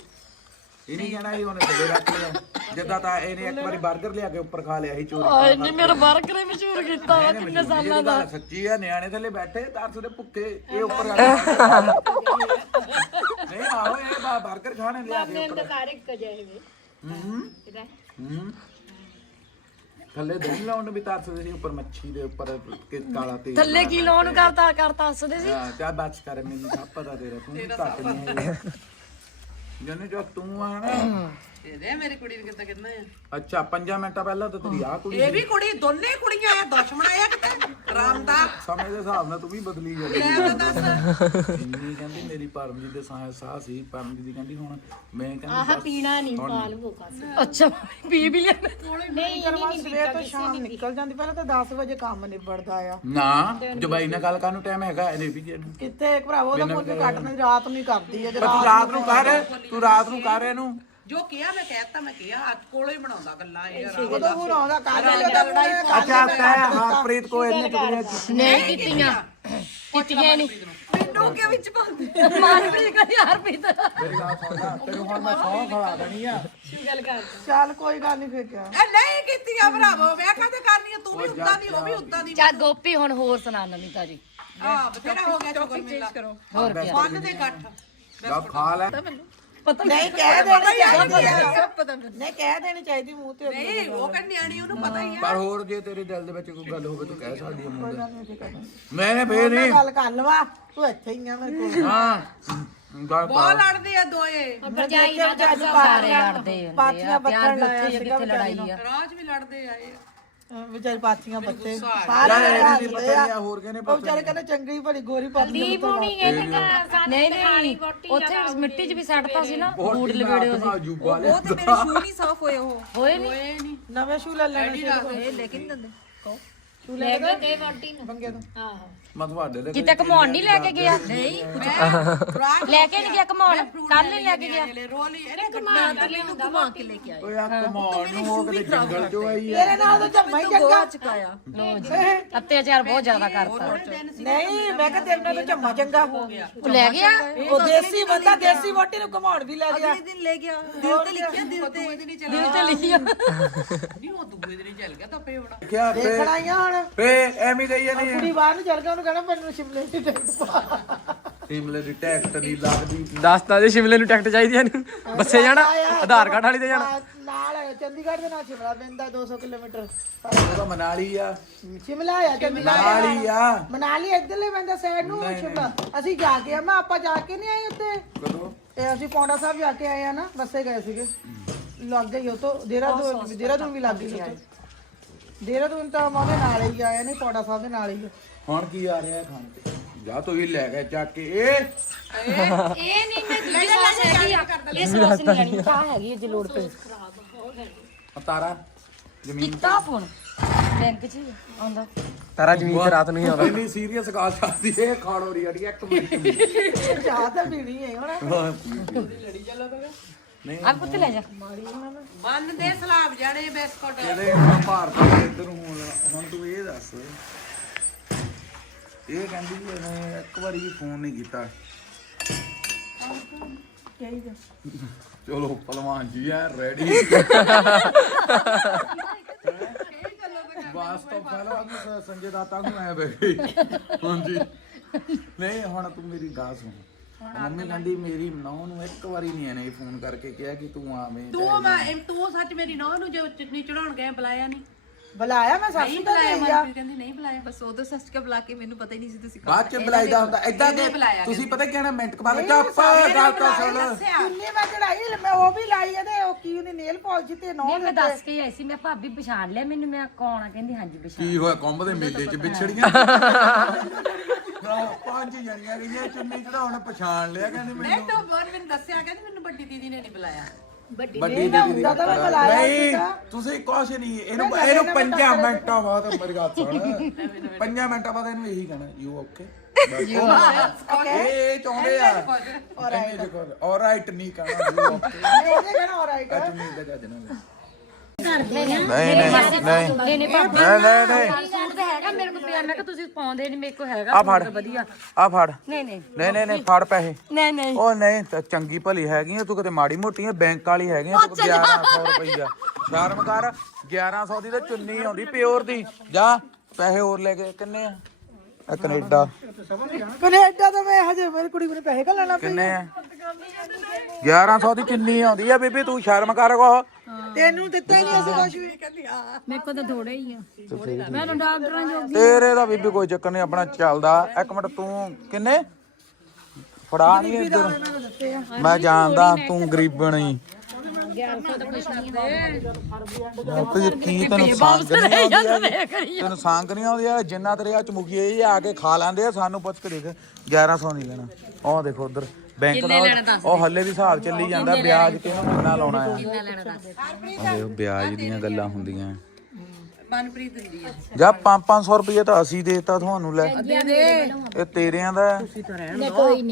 ਇਹ ਨਹੀਂ ਕਹਿਣਾ ਸੀ ਉਹਨੇ ਥੱਲੇ ਰੱਖ ਲਿਆ। ਜਿੱਦਾਂ ਤਾਂ ਇਹਨੇ ਇੱਕ ਵਾਰੀ 버ਗਰ ਲਿਆ ਕੇ ਉੱਪਰ ਖਾ ਲਿਆ ਸੀ ਚੋਰੀ। ਓਏ ਨਹੀਂ ਮੇਰਾ ਬਰਗਰ ਹੀ ਮਸ਼ਹੂਰ ਕੀਤਾ ਵਾ ਕਿੰਨੇ ਸਾਲਾਂ ਦੀ। ਸੱਚੀ ਆ ਨਿਆਣੇ ਥੱਲੇ ਬੈਠੇ ਦਰਸ ਦੇ ਭੁੱਖੇ ਇਹ ਉੱਪਰ ਆ ਨਹੀਂ ਆਹੋ ਇਹ ਬਾ 버ਗਰ ਖਾਣੇ ਲਿਆ ਕੇ ਉੱਪਰ। ਹੂੰ ਹੂੰ। ਥੱਲੇ ਦਹੀਂ ਲਾਉਣ ਨੂੰ ਵੀ ਤਰਸਦੇ ਸੀ ਉੱਪਰ ਮੱਛੀ ਦੇ ਉੱਪਰ ਕਾਲਾ ਤੇਲ ਥੱਲੇ ਕੀ ਲਾਉਣ ਕਰਤਾ ਕਰਤਾ ਹੱਸਦੇ ਸੀ। ਹਾਂ ਚਾਹ ਬਚ ਕਰ ਮੈਨੂੰ ਸਭ ਪਤਾ ਤੇਰਾ ਤੂੰ ਘੱਟ ਨਹੀਂ ਜਨੇ ਜੋ ਤੂੰ ਆ ਨਾ ਦੇ ਦੇ ਮੇਰੀ ਕੁੜੀ ਨੂੰ ਕਿੱਦਾਂ ਕਿੰਨਾ ਆ? ਅੱਛਾ 5 ਮਿੰਟਾਂ ਪਹਿਲਾਂ ਤਾਂ ਤੇਰੀ ਆ ਕੁੜੀ ਇਹ ਵੀ ਕੁੜੀ ਦੋਨੇ ਕੁੜੀਆਂ ਆ ਦੁਸ਼ਮਣ ਆਇਆ ਕਿਤੇ? ਰਾਮ ਦਾ। ਸਮੇਂ ਦੇ ਹਿਸਾਬ ਨਾਲ ਤੂੰ ਵੀ ਬਦਲੀ ਜਾਂਦੀ ਲੈ ਤਾਂ ਦੱਸ। ਇੰਨੀ ਕਹਿੰਦੀ ਮੇਰੀ ਪਰਮਜੀਤ ਦੇ ਸਾਹ ਸਾਹ ਸੀ। ਪਰਮਜੀਤ ਦੀ ਕਹਿੰਦੀ ਹੁਣ ਮੈਂ ਕਹਿੰਦੀ ਆਹ ਪੀਣਾ ਨਹੀਂ। ਪਾਲ ਸੀ। ਅੱਛਾ ਪੀ ਵੀ ਲਿਆ। ਨਹੀਂ ਕਰਵਾ ਸਵੇਰ ਤੋਂ ਸ਼ਾਮ ਨਿਕਲ ਜਾਂਦੀ ਪਹਿਲਾਂ ਤਾਂ 10 ਵਜੇ ਕੰਮ ਨਿਬੜਦਾ ਆ। ਨਾ ਜਬਾਈ ਨਾਲ ਗੱਲ ਕਰਨ ਨੂੰ ਟਾਈਮ ਹੈਗਾ ਇਹਨੇ ਵੀ ਜੇ। ਕਿੱਥੇ ਭਰਾਵਾ ਉਹਦਾ ਮੁੱਝ ਕੱਟਣਾ ਰਾਤ ਨੂੰ ਹੀ ਕਰਦੀ ਆ ਪਰ ਤੂੰ ਰਾਤ ਨੂੰ ਕਰ ਤੂੰ ਰਾਤ ਨੂੰ ਕਰ ਇਹਨੂੰ। ਜੋ ਕਿਹਾ ਮੈਂ ਕਹਿਤਾ ਮੈਂ ਕਿਹਾ ਅੱਜ ਕੋਲੋਂ ਹੀ ਬਣਾਉਂਦਾ ਗੱਲਾਂ ਇਹ ਉਹਦਾ ਹੁਣ ਆਉਂਦਾ ਲੜਾਈ ਅੱਛਾ ਤੈ ਹਰਪ੍ਰੀਤ ਕੋ ਇਹਨੇ ਚੁਗਲੀਆਂ ਕੀਤੀ ਨਹੀਂ ਕੀਤੀਆਂ। ਕੀਤੀਆਂ ਨਹੀਂ। ਮੈਨੂੰ ਕਿ ਵਿੱਚ ਪਾਉਂਦੇ? ਮਾਰ ਵੀ ਕਰੀ ਯਾਰ ਪੀ ਤਾਂ ਮੇਰੀ ਗੱਲ ਸੁਣ ਲੈ ਤੈਨੂੰ ਹੁਣ ਮੈਂ ਸੌਂ ਖਵਾ ਦੇਣੀ ਆ। ਚੱਲ ਕੋਈ ਗੱਲ ਨਹੀਂ ਫੇਰ ਕਿਆ। ਇਹ ਨਹੀਂ ਕੀਤੀਆਂ ਭਰਾਵੋ ਮੈਂ ਕਹਦੇ ਕਰਨੀ ਆ ਤੂੰ ਵੀ ਉਦਾਂ ਦੀ ਉਹ ਵੀ ਉਦਾਂ ਦੀ। ਚਾ ਗੋਪੀ ਹੁਣ ਹੋਰ ਸੁਣਾ ਨਵੀਂ ਤਾਜੀ ਆ ਬਥੇਰਾ ਹੋ ਗਿਆ ਚੋਕਰ ਮੇਲਾ। ਕਰੋ। ਹੋਰ ਕੀ ਬੰਨ ਦੇ ਇਕੱਠ। ਜਾ ਖਾ ਲੈ। ਨਹੀਂ ਕਹਿ ਦੇਣੀ ਚਾਹੀਦੀ ਨਹੀਂ ਕਹਿ ਦੇਣੀ ਚਾਹੀਦੀ ਮੂੰਹ ਤੇ ਨਹੀਂ ਉਹ ਕਹਿੰਦੀ ਨਿਆਣੀ ਉਹਨੂੰ ਪਤਾ ਹੀ ਆ। ਪਰ ਹੋਰ ਜੇ ਤੇਰੇ ਦਿਲ ਦੇ ਵਿੱਚ ਕੋਈ ਗੱਲ ਹੋਵੇ ਤੂੰ ਕਹਿ ਸਕਦੀ ਹੈ ਮੁੰਡੇ ਮੈਂ ਨੇ ਫੇਰ ਨਹੀਂ। ਗੱਲ ਕਰ ਲਵਾ ਤੂੰ ਇੱਥੇ ਹੀ ਆ ਮੇਰੇ ਕੋਲ। ਹਾਂ ਗੱਲ ਬਹੁਤ ਲੜਦੇ ਆ ਦੋਏ। ਭਰਜਾਈ ਨਾਲ ਤਾਂ ਸਾਰੇ ਲੜਦੇ ਆ ਪਿਆਰ ਬੱਤਣ ਸੀਗਾ ਕਿੱਥੇ ਲੜਾਈ ਆ। ਰਾਜ ਵੀ ਲੜਦੇ ਆ ਇਹ। ਵਿਚਾਰੀ ਪਾਥੀਆਂ ਬੱਤੇ ਯਾਰ ਸਾਰੇ ਇਹਨੇ ਨਹੀਂ ਪਤਾ ਨਹੀਂ ਹੋਰ ਕਿਹਨੇ ਉਹ ਪਤਾ ਵਿਚਾਰੇ ਕਹਿੰਦੇ ਚੰਗੀ ਭਲੀ ਗੋਰੀ ਪਾਥੀ ਨਹੀਂ ਨਹੀਂ ਉੱਥੇ ਮਿੱਟੀ 'ਚ ਵੀ ਸੱਟਤਾ ਸੀ ਨਾ ਬੂਟ ਲਵੇੜੇ ਉਹਦੇ ਜੂਬਾ ਲੈ ਉਹ ਤੇ ਮੇਰੇ ਸ਼ੂ ਨਹੀਂ ਸਾਫ਼ ਹੋਏ ਉਹ। ਹੋਏ ਨਹੀਂ ਨਵੇਂ ਸ਼ੂ ਲੈ ਲੈਣੇ ਸੀ ਇਹ ਲੈ ਕੇ ਨਹੀਂ ਦਿੰਦੇ। ਲੈ ਗਏ? ਵੋਟੀ ਨੂੰ ਬੰਗੇ ਤੋਂ? ਆਹੋ ਮੈਂ ਤੁਹਾਡੇ ਦੇ ਕਿਤੇ ਘਮਾਉਣ ਨਹੀਂ ਲੈ ਕੇ ਗਿਆ? ਨਹੀਂ ਲੈ ਕੇ ਨਹੀਂ ਗਿਆ ਘਮਾਉਣ? ਕੱਲ ਨਹੀਂ ਲੈ ਕੇ ਗਿਆ। ਰੋਲ ਹੀ ਇਹਨੇ ਮੈਂ ਤਾਂ ਮੈਨੂੰ ਘੁਮਾ ਕੇ ਲੈ ਕੇ ਆਈ। ਓਏ ਆ ਕਮਾਉਣ ਨੂੰ ਉਹ ਕਿਤੇ ਜੰਗਲ ਚੋਂ ਆਈ ਆ। ਤੇਰੇ ਨਾਲ ਤਾਂ ਜੰਮਾ ਹੀ ਚੰਗਾ। ਚੁਕਾਇਆ। ਅਤਿਆਚਾਰ ਬਹੁਤ ਜ਼ਿਆਦਾ ਕਰਤਾ। ਨਹੀਂ ਮੈਂ ਕਿਹਾ ਤੇਰੇ ਨਾਲ ਤਾਂ ਜੰਮਾ ਚੰਗਾ ਹੋ ਗਿਆ। ਉਹ ਲੈ ਗਿਆ? ਉਹ ਦੇਸੀ ਬੰਦਾ ਦੇਸੀ ਵੋਟੀ ਨੂੰ ਘਮਾਉਣ ਵੀ ਲੈ ਗਿਆ। ਅਗਲੇ ਦਿਨ ਲੈ ਗਿਆ। ਦਿਲ ਤੇ ਲਿਖਿਆ ਦਿਲ ਤੇ। ਦਿਲ ਤੇ ਲਿਖਿਆ। ਨਹੀਂ ਉਹ ਦੂਏ ਦਿਨ ਚੱਲ ਗਿਆ ਤਾਂ ਪੇ ਹੋਣਾ। ਦੇਖਣਾ ਹੀ ਆ ਹੁਣ ਫੇ ਐਵੇਂ ਗਈ ਨਹੀਂ ਕੁੜੀ ਬਾਹਰ ਨੂੰ ਚੱਲ ਗਿਆ ਉਹਨੂੰ ਕਹਿਣਾ ਮੈਨੂੰ ਸ਼ਿਮਲੇ ਦੀ ਟਿਕਟ ਪਾ। ਸਿਮਲੇ ਦੀ ਟੈਕਟ ਨਹੀਂ ਲੱਗਦੀ। ਦੱਸਤਾ ਜੇ ਸ਼ਿਮਲੇ ਨੂੰ ਟਿਕਟ ਚਾਹੀਦੀ ਹੈ ਨੂੰ ਬੱਸੇ ਜਾਣਾ? ਆਧਾਰ ਕਾਰਡ ਵਾਲੀ ਤੇ ਜਾਣਾ? ਨਾਲ ਹੈ, ਚੰਡੀਗੜ੍ਹ ਦੇ ਨਾਲ ਸ਼ਿਮਲਾ ਪੈਂਦਾ 200 ਕਿਲੋਮੀਟਰ। ਉਹ ਤਾਂ ਮਨਾਲੀ ਆ। ਸ਼ਿਮਲਾ ਆ ਚੰਡੀਗੜ੍ਹ ਮਨਾਲੀ ਆ। ਮਨਾਲੀ ਇੱਧਰਲੇ ਪੈਂਦਾ ਸਾਈਡ ਨੂੰ ਸ਼ਿਮਲਾ। ਅਸੀਂ ਜਾ ਕੇ ਆ ਮੈਂ ਆਪਾਂ ਜਾ ਕੇ ਨਹੀਂ ਆਏ ਉੱਤੇ ਕਦੋਂ? ਤੇ ਅਸੀਂ ਪੌਂਡਾ ਸਾਹਿਬ ਜਾ ਕੇ ਆਏ ਆ ਨਾ ਬੱਸੇ ਗਏ ਸੀਗੇ। ਲੱਗ ਗਈ ਉਹ ਤੋਂ ਦੇਹਰਾਦੂਨ ਦੇਹਰਾਦੂਨ ਵੀ ਲੱਗ ਗਈ ਉੱਥੇ। ਦੇਹਰਾਦੂਨ ਤਾਂ ਮਾਵੇ ਨਾਲ ਹੀ ਆਏ ਨੇ ਪੌਂਡਾ ਸਾਹਿਬ ਦੇ ਨਾਲ ਹੀ। ਹੁਣ ਕੀ ਆ ਰਿਹਾ ਖਾਣ ਤੇ? ਜਾ ਤੂੰ ਹੀ ਲੈ ਕੇ ਚੱਕ ਕੇ ਇਹ। ਇਹ ਨਹੀਂ ਮੈਂ ਦੂਜੀ ਸੌਸ ਹੈਗੀ ਆ। ਇਹ ਸੌਸ ਨਹੀਂ ਆਣੀ ਚਾਹ ਹੈਗੀ ਜੇ ਲੋੜ ਪਈ ਤਾਰਾ ਜ਼ਮੀਨ ਕੀਤਾ ਫੋਨ? ਬੈਂਕ 'ਚ ਹੀ ਆਉਂਦਾ। ਤਾਰਾ ਜ਼ਮੀਨ ਤੇ ਰਾਤ ਨੂੰ ਹੀ ਆਉਂਦਾ। ਇੰਨੀ ਸੀਰੀਅਸ ਗੱਲ ਚੱਲਦੀ ਏ ਖਾਣ ਹੋ ਰਹੀ ਅੜੀ ਇੱਕ ਮਿੰਟ ਚਾਹ ਤਾਂ ਪੀਣੀ ਹੈ ਹੁਣ। ਆ ਪੁੱਤ ਲੈ ਜਾ। ਬੰਨ ਦੇ ਸਲਾਬ ਜਾਣੇ ਬਿਸਕੁਟ। ਇਹਦੇ ਹੁਣ ਭਾਰਤ ਦੇ ਇੱਧਰ ਨੂੰ ਹੁਣ ਹੁਣ ਤੂੰ ਇਹ ਦੱਸ। ਇਹ ਕਹਿੰਦੀ ਵੀ ਇਹਨੇ ਇੱਕ ਵਾਰੀ ਵੀ ਫੋਨ ਨਹੀਂ ਕੀਤਾ। ਚਲੋ ਪਹਿਲਵਾਨ ਜੀ ਆ ਰੈਡੀ ਵਾਸਤਵ ਪਹਿਲਵਾਨ ਨੂੰ ਸ- ਸੰਜੇ ਦਾਤਾ ਨੂੰ ਆਇਆ ਬੇਬੀ ਹਾਂਜੀ। ਨਹੀਂ ਹੁਣ ਤੂੰ ਮੇਰੀ ਗੱਲ ਸੁਣ। ਮੰਮੀ ਕਹਿੰਦੀ ਮੇਰੀ ਨੌਂ ਨੂੰ ਇੱਕ ਵਾਰੀ ਨਹੀਂ ਇਹਨੇ ਫੋਨ ਕਰਕੇ ਕਿਹਾ ਕਿ ਤੂੰ ਆਵੇਂ ਤੂੰ ਮੈਂ ਤੂੰ ਸੱਚ ਮੇਰੀ ਨੌਂ ਨੂੰ ਜੋ ਚਟਨੀ ਚੜਾਉਣ ਗਏ ਬੁਲਾਇਆ ਨਹੀਂ। ਬੁਲਾਇਆ ਮੈਂ ਸੱਸ ਨਹੀਂ ਨੂੰ ਬੁਲਾਇਆ ਮਨਪ੍ਰੀਤ ਕਹਿੰਦੀ ਨਹੀਂ ਬੁਲਾਇਆ। ਬਸ ਉਦੋਂ ਸੱਚ ਕੇ ਬੁਲਾ ਕੇ ਮੈਨੂੰ ਪਤਾ ਹੀ ਨਹੀਂ ਸੀ ਤੁਸੀਂ ਬਾਅਦ ਚ ਬੁਲਾਈਦਾ ਹੁੰਦਾ। ਏਦਾਂ ਦੇ ਤੁਸੀਂ ਪਤਾ ਕੀ ਕਹਿਣਾ ਮਿੰਟ ਕੁ ਬਾਅਦ ਚੁੱਪ ਗੱਲ ਤਾਂ ਸੁਣ। ਕਿੰਨੀ ਮੈਂ ਚੜਾਈ ਮੈਂ ਉਹ ਵੀ ਲਾਈ ਇਹਦੇ ਉਹ ਕੀ ਉਹਦੀ ਨੇਲ ਪਾਲਿਸ਼ ਤੇ ਨੌ ਮੈਂ ਦੱਸ ਕੇ ਆਈ ਸੀ ਮੈਂ ਭਾਬੀ ਪਛਾਣ ਲਿਆ ਮੈਨੂੰ ਮੈਂ ਕੌਣ ਆ? ਕਹਿੰਦੀ ਹਾਂਜੀ ਪਛਾਣ ਕੀ ਹੋਇਆ? ਕੁੰਭ ਦੇ ਮੇਲੇ ਚ ਵਿਛੜੀਆਂ? ਪੰਜ ਜਣੀਆਂ ਗਈਆਂ ਚੁੰਨੀ ਚੜਾਉਣ ਪਛਾਣ ਲਿਆ ਕਹਿੰਦੇ ਨਹੀਂ ਮੈਨੂੰ ਤੂੰ ਬੋਲ ਮੈਨੂੰ ਦੱਸਿਆ ਕਹਿੰਦੀ ਮੈਨੂੰ ਵੱਡੀ ਦੀਦੀ ਨੇ ਨਹੀਂ ਬੁਲਾਇਆ। ਵੱਡੀ ਦੀਦੀ ਦੀ ਤਾਂ ਮੈਂ ਬੁਲਾਇਆ ਨਹੀਂ ਤੁਸੀਂ ਕੁਛ ਨਹੀਂ ਇਹਨੂੰ ਇਹਨੂੰ ਪੰਜਾਂ ਮਿੰਟਾਂ ਬਾਅਦ ਮੇਰੀ ਗੱਲ ਸੁਣ। ਪੰਜਾਂ ਮਿੰਟਾਂ ਬਾਅਦ ਇਹਨੂੰ ਇਹੀ ਕਹਿਣਾ ਯੂ ਓਕੇ ਇਹ ਚਾਹੁੰਦੇ ਆ। ਆਲਰਾਈਟ ਨਹੀਂ ਕਹਿਣਾ ਯੂ ਓਕੇ ਇਹਨੇ ਕਹਿਣਾ ਆਲਰਾਈਟ ਚੁੰਨੀ ਦਾ ਜੱਜ ਨਾ ਨਹੀਂ ਨਹੀਂ ਨਹੀਂ ਨਹੀਂ ਨਹੀਂ। ਨਹੀਂ ਨਹੀਂ ਨਹੀਂ ਨਹੀਂ ਸੂਟ ਤਾਂ ਹੈਗਾ ਮੇਰੇ ਕੋਲ ਪਿਆ। ਮੈਂ ਕਿਹਾ ਤੁਸੀਂ ਪਾਉਂਦੇ ਨਹੀਂ ਮੇਰੇ ਕੋਲ ਹੈਗਾ ਆ ਫੜ। ਵਧੀਆ। ਆ ਫੜ। ਨਹੀਂ ਨਹੀਂ। ਨਹੀਂ ਨਹੀਂ ਨਹੀਂ ਫੜ ਪੈਸੇ। ਨਹੀਂ ਨਹੀਂ। ਉਹ ਨਹੀਂ ਤਾਂ ਚੰਗੀ ਭਲੀ ਹੈਗੀ ਆ ਤੂੰ ਕਿਤੇ ਮਾੜੀ ਮੋਟੀ ਆ ਬੈਂਕ ਵਾਲੀ ਹੈਗੀ ਆ ਤੂੰ 1100 ਰੁਪਈਆ। ਸ਼ਰਮ ਕਰ 1100 ਦੀ ਤਾਂ ਚੁੰਨੀ ਆਉਂਦੀ ਪਿਓਰ ਦੀ। ਜਾ ਪੈਸੇ ਹੋਰ ਲੈ ਕੇ ਕਿੰਨੇ ਆ? ਆ ਕੈਨੇਡਾ। ਕੈਨੇਡਾ ਤਾਂ ਮੈਂ ਹਜੇ ਮੇਰੀ ਕੁੜੀ ਕੋਲ ਪੈਸੇ ਘੱਲਣਾ ਕਿੰਨੇ ਆ? 1100 ਦੀ ਚੁੰਨੀ ਆਉਂਦੀ ਆ ਬੀਬੀ ਤੂੰ ਸ਼ਰਮ ਕਰ ਕੋ ਤੈਨੂੰ ਦਿੱਤਾ ਹੀ ਨਹੀਂ ਅਸੀਂ ਕੁਝ ਵੀ ਮੇਰੇ ਕੋਲ ਤਾਂ ਥੋੜੇ ਹੀ ਆ। ਮੈਂ ਤਾਂ ਡਾਕਟਰਾਂ ਜੋ ਤੇਰੇ ਦਾ ਬੀਬੀ ਕੋਈ ਚੱਕਰ ਨਹੀਂ ਆਪਣਾ ਚੱਲਦਾ। ਇੱਕ ਮਿੰਟ ਤੂੰ ਕਿੰਨੇ? ਫੜਾ ਨਹੀਂ ਇੱਧਰ। ਮੈਂ ਜਾਣਦਾ ਤੂੰ ਗਰੀਬਣੀ ਤੂੰ ਕੀ ਤੈਨੂੰ ਸੰਗ ਨਹੀਂ ਆਉਂਦੀ ਹੈਗੀ? ਤੈਨੂੰ ਸੰਗ ਨਹੀਂ ਆਉਂਦੀ ਯਾਰ ਜਿੰਨਾ ਤੇਰੇ ਆ ਚਮੁਖੀਏ ਇਹ ਆ ਕੇ ਖਾ ਲੈਂਦੇ ਆ ਸਾਨੂੰ ਪੁੱਛ ਕੇ ਦੇਖ। 1100 ਨਹੀਂ ਲੈਣਾ ਉਹ ਦੇਖੋ ਉਧਰ। ਬੈਂਕ ਦਾ ਉਹ ਹੱਲੇ ਵੀ ਹਿਸਾਬ ਚੱਲੀ ਜਾਂਦਾ ਵਿਆਜ ਕਿਹਨੂੰ ਕਿੰਨਾ ਲਾਉਣਾ ਆ। ਉਹ ਦੇਖੋ ਵਿਆਜ ਦੀਆਂ ਗੱਲਾਂ ਹੁੰਦੀਆਂ। ਮਨਪ੍ਰੀਤ ਦਿੰਦੀ ਆ। ਜਾਂ 5-500 ਰੁਪਏ ਤਾਂ ਅਸੀਂ ਦੇਤਾ ਤੁਹਾਨੂੰ ਲੈ। ਇਹ ਤੇਰਿਆਂ ਦਾ ਹੈ।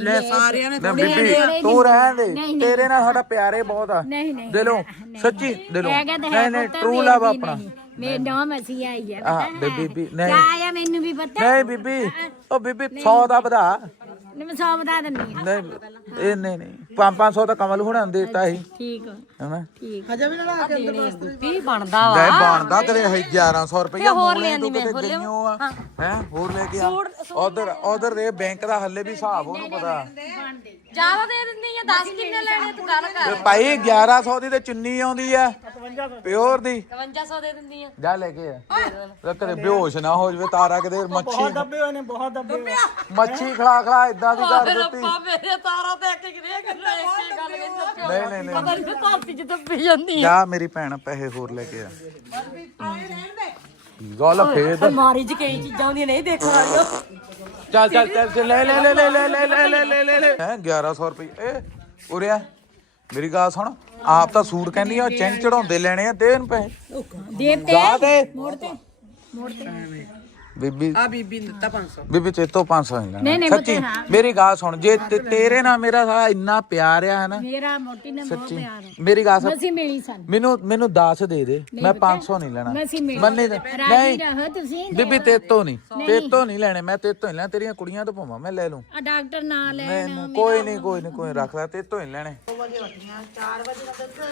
ਲੈ ਸਾਰਿਆਂ ਨੇ ਬੀਬੀ ਤੂੰ ਰਹਿਣ ਦੇ। ਤੇਰੇ ਨਾਲ ਸਾਡਾ ਪਿਆਰੇ ਬਹੁਤ ਆ। ਦਿਲੋਂ ਸੱਚੀ ਦਿਲੋਂ ਨਹੀਂ ਨਹੀਂ ਟਰੂ ਲਵ ਆਪਣਾ। ਮੇਰੇ ਨਾਮ ਅਸੀਂ ਆਈ ਹੈ ਆ ਬੀਬੀ ਨਹੀਂ। ਆਇਆ ਮੈਨੂੰ ਵੀ ਪਤਾ। ਨਹੀਂ ਬੀਬੀ ਉਹ ਬੀਬੀ 100 ਦਾ ਵਧਾ। ਮੈਂ ਸੌ ਬਤਾ ਦਿੰਨੀ ਆ। ਨਹੀਂ ਇਹ ਨਹੀਂ ਨਹੀਂ। 5-500 ਤਾਂ ਕਮਲ ਹੁਣਾਂ ਨੇ ਦੇਤਾ ਸੀ। ਠੀਕ ਆ। ਹੈਨਾ? ਹਜੇ ਵੀ ਨਾ ਲਾ ਕੇ ਅੰਦਰ ਵਾਸਤੇ ਕੀ ਬਣਦਾ ਗਏ। ਬਣਦਾ ਕਿਤੇ 1100 ਰੁਪਏ ਹੋਰ ਲੈਂਦੀ ਮੈਂ ਗਈਓ ਆ। ਹੈ। ਹੋਰ ਲੈ ਕੇ ਆ। ਉਧਰ ਉਧਰ ਦੇ ਬੈਂਕ ਦਾ ਹੱਲੇ ਵੀ ਹਿਸਾਬ ਉਹਨੂੰ ਪਤਾ। ਜ਼ਿਆਦਾ ਦੇ ਦਿੰਦੀ ਆ 10 ਕਿੰਨੇ ਲੈਣੇ ਤੂੰ ਗੱਲ ਕਰ। ਤੇ ਭਾਈ 1100 ਦੀ ਤੇ ਚੁੰਨੀ ਆਉਂਦੀ ਆ। ਪਿਓਰ ਦੀ। 5500 ਦੇ ਦਿੰਦੀ ਆ। ਜਾ ਲੈ ਕੇ ਆ। ਤੇ ਕਦੇ ਬੇਹੋਸ਼ ਨਾ ਹੋ ਜਵੇ ਤਾਰਾ ਕਿਤੇ ਮੱਛੀ ਦੱਬੇ ਹੋਏ ਨੇ ਬਹੁਤ ਦੱਬੇ ਹੋਏ ਮੱਛੀ ਖਲਾ ਖਲਾ ਇਦਾਂ ਦੀ ਕਰ ਦਿੱਤੀ। ਮੇਰੇ ਤਾਰਾ ਤੇ ਇੱਕ ਕਿਹੜੇ ਗੱਲਾਂ ਇੱਕ ਗੱਲ ਵਿੱਚ ਨਹੀਂ ਨਹੀਂ ਨਹੀਂ ਪਤਾ ਨਹੀਂ ਧਰਤੀ ਚ ਦੱਬੀ ਜਾਂਦੀ ਜਾ ਮੇਰੀ ਭੈਣ ਪੈਸੇ ਹੋਰ ਲੈ ਕੇ ਆ ਗੱਲ ਫੇਰ ਮਾਰੀ ਚ ਕਈ ਚੀਜ਼ਾਂ ਹੁੰਦੀਆਂ ਨਹੀਂ ਦੇਖਣ ਵਾਲੀਆਂ ਚੱਲ ਚੱਲ ਚੱਲ ਚੱਲ, ਲੈ ਲੈ ਲੈ ਲੈ ਲੈ ਲੈ ਲੈ ਲੈ ਲੈ ਲੈ ਲੈ ਹੈ 1100 ਰੁਪਏ ਏ ਉਰਿਆ ਮੇਰੀ ਗੱਲ ਸੁਣ ਆਪ ਤਾਂ ਸੂਟ ਕਹਿੰਦੀ ਆ ਚੈਨ ਚੜਾਉਂਦੇ ਲੈਣੇ ਆ ਦੇ ਇਹਨੂੰ ਪੈਸੇ ਦੇ ਦੇ ਮੋੜ ਤੇ ਮੋੜ ਤੇ ਬੀਬੀ ਆ ਬੀਬੀ ਨੇ ਦਿੱਤਾ 500 ਬੀਬੀ ਤੇ ਤੋਂ 500 ਹੀ ਨਹੀਂ, ਲੈਣਾ। ਨਹੀਂ, ਸੱਚੀ ਹਾਂ। ਮੇਰੀ ਗੱਲ ਸੁਣ ਜੇ ਤੇ- ਤੇਰੇ ਨਾਲ ਮੇਰਾ ਸਾਲਾ ਇੰਨਾ ਪਿਆਰ ਆ ਨਾ ਮੇਰਾ ਮੋਟੀ ਨੇ ਬਹੁਤ ਪਿਆਰ ਹੈ ਮੇਰੀ ਗੱਲ ਸੁਣ। ਅਸੀਂ ਮਿਲੀ ਸਨ। ਮੈਨੂੰ ਮੈਨੂੰ 10 ਦੇ ਦੇ ਮੈਂ 500 ਨਹੀਂ ਲੈਣਾ। ਅਸੀਂ ਮਿਲੀ ਮੰਨੇ ਤੇ ਰਾਜੀ ਨਹੀਂ। ਰਹੋ ਤੁਸੀਂ ਬੀਬੀ ਤੇ ਤੋਂ ਨਹੀਂ ਤੇ ਤੋਂ ਨਹੀਂ ਲੈਣੇ ਮੈਂ ਤੇ ਤੋਂ ਹੀ ਲੈਣਾ। ਤੇਰੀਆਂ ਕੁੜੀਆਂ ਤੋਂ ਭਾਵਾਂ ਮੈਂ ਲੈ ਲੂੰ ਆ ਡਾਕਟਰ ਨਾ ਲੈ ਨਹੀਂ ਨਹੀਂ ਕੋਈ ਨਹੀਂ ਕੋਈ ਨਹੀਂ ਕੋਈ ਰੱਖ ਲੈ ਤੇ ਤੋਂ ਹੀ ਲੈਣੇ।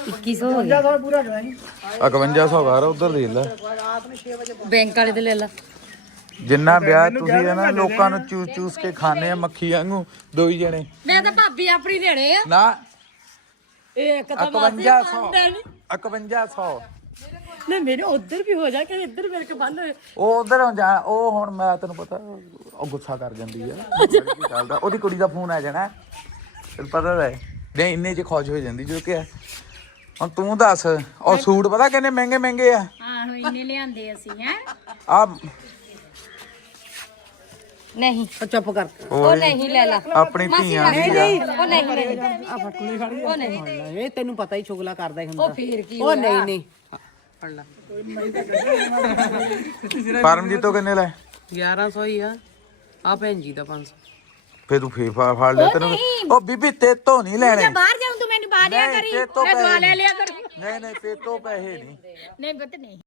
2100 ਹੋ ਗਿਆ ਪੂਰਾ ਕਰਾਈ 5100 ਘਰ ਉਧਰ ਦੇ ਲੈ। ਬੈਂਕ ਵਾਲੇ ਤੇ ਲੈ ਲਾ। ਜਿੰਨਾ ਵਿਆਹ ਤੁਸੀਂ ਹੈ ਨਾ ਲੋਕਾਂ ਨੂੰ ਚੂਸ ਚੂਸ ਕੇ ਖਾਣੇ ਆ ਮੱਖੀ ਵਾਂਗੂ ਦੋ ਹੀ ਜਣੇ। ਮੈਂ ਤਾਂ ਭਾਬੀ ਆਪਣੀ ਦੇਣੇ ਆ। ਨਾ। ਇਹ ਇੱਕ ਤਾਂ 5100 5100 ਨਹੀਂ ਮੇਰੇ ਉਧਰ ਵੀ ਹੋ ਜਾ ਕਿ ਇੱਧਰ ਮੇਰੇ ਕੋ ਹੋਏ। ਉਹ ਉਧਰ ਜਾ ਉਹ ਹੁਣ ਮੈਂ ਤੈਨੂੰ ਪਤਾ ਉਹ ਗੁੱਸਾ ਕਰ ਜਾਂਦੀ ਆ। ਚੱਲਦਾ ਉਹਦੀ ਕੁੜੀ ਦਾ ਫੋਨ ਆ ਜਾਣਾ। ਤੈਨੂੰ ਪਤਾ ਤਾਂ ਹੈ। ਨਹੀਂ ਇੰਨੇ ਚ ਖੁਸ਼ ਹੋ ਜਾਂਦੀ ਜੋ ਕਿ ਹੈ। ਹੁਣ ਤੂੰ ਦੱਸ ਉਹ ਸੂਟ ਪਤਾ ਕਿੰਨੇ ਮਹਿੰਗੇ ਮਹਿੰਗੇ ਆ ਆਹੋ ਇੰਨੇ ਲਿਆਂਦੇ ਅਸੀਂ ਹੈ। ਆ ਨਹੀਂ। ਚੁੱਪ ਕਰ। ਉਹ ਨਹੀਂ ਲੈ ਲਾ। ਆਪਣੀ ਧੀਆਂ ਦੀ ਆ ਉਹ ਨਹੀਂ ਨਹੀਂ। ਉਹ ਨਹੀਂ। ਇਹ ਤੈਨੂੰ ਪਤਾ ਹੀ ਚੁਗਲਾ ਕਰਦਾ ਹੀ ਹੁੰਦਾ। ਉਹ ਫੇਰ ਕੀ ਉਹ ਨਹੀਂ ਨਹੀਂ। ਫੜ ਲੈ। ਪਰਮਜੀਤ ਤੋਂ ਕਿੰਨੇ ਲੈ? 1100 ਹੀ ਆ। ਆ ਭੈਣ ਜੀ ਦਾ 500 ਫੇ ਤੂੰ ਫੇਰ ਫਾ ਫੜ ਲਿਆ ਤੈਨੂੰ। ਉਹ ਬੀਬੀ ਤੇ ਤੋਂ ਨਹੀਂ ਲੈਣੇ। ਬਾਹਰ ਜਾਉਂ ਤੂੰ ਮੈਨੂੰ ਨਹੀਂ, ਕਰੀ। ਮੈਂ ਦਵਾ ਲੈ ਲਿਆ ਕਰੂ। ਨਹੀਂ ਨਹੀਂ ਤੇ ਤੋਂ ਪੈਸੇ ਨਹੀਂ। ਨਹੀਂ ਪੁੱਤ ਨਹੀਂ।